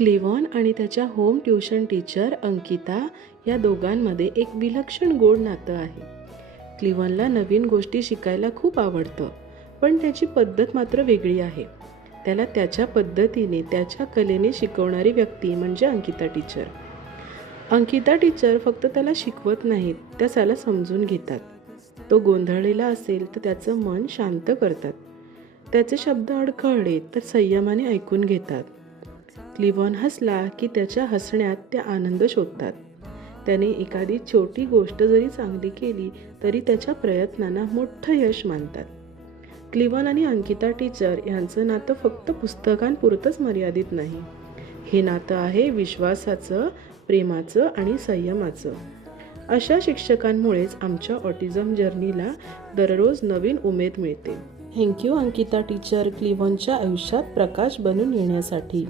क्लिवॉन आणि त्याच्या home tuition teacher Ankita या दोघांमध्ये एक विलक्षण गोड नातं आहे. क्लिवॉनला नवीन गोष्टी शिकायला खूप आवडतं, पण त्याची पद्धत मात्र वेगळी आहे. त्याला त्याच्या पद्धतीने, त्याच्या कलेने शिकवणारी व्यक्ती म्हणजे अंकिता टीचर. अंकिता टीचर फक्त त्याला शिकवत नाहीत, त्या त्याला समजून घेतात. तो गोंधळलेला असेल तर त्याचं मन शांत करतात. त्याचे शब्द अडखळले तर संयमाने ऐकून घेतात. क्लिवॉन हसला की त्याच्या हसण्यात ते आनंद शोधतात. त्याने एखादी छोटी गोष्ट जरी चांगली केली तरी त्याच्या प्रयत्नांना मोठं यश मानतात. क्लिवॉन आणि अंकिता टीचर यांचं नातं फक्त पुस्तकांपुरतंच मर्यादित नाही. हे नातं आहे विश्वासाचं, प्रेमाचं आणि संयमाचं. अशा शिक्षकांमुळेच आमच्या ऑटिझम जर्नीला दररोज नवीन उमेद मिळते. थँक्यू अंकिता टीचर, क्लिवॉनच्या आयुष्यात प्रकाश बनून येण्यासाठी.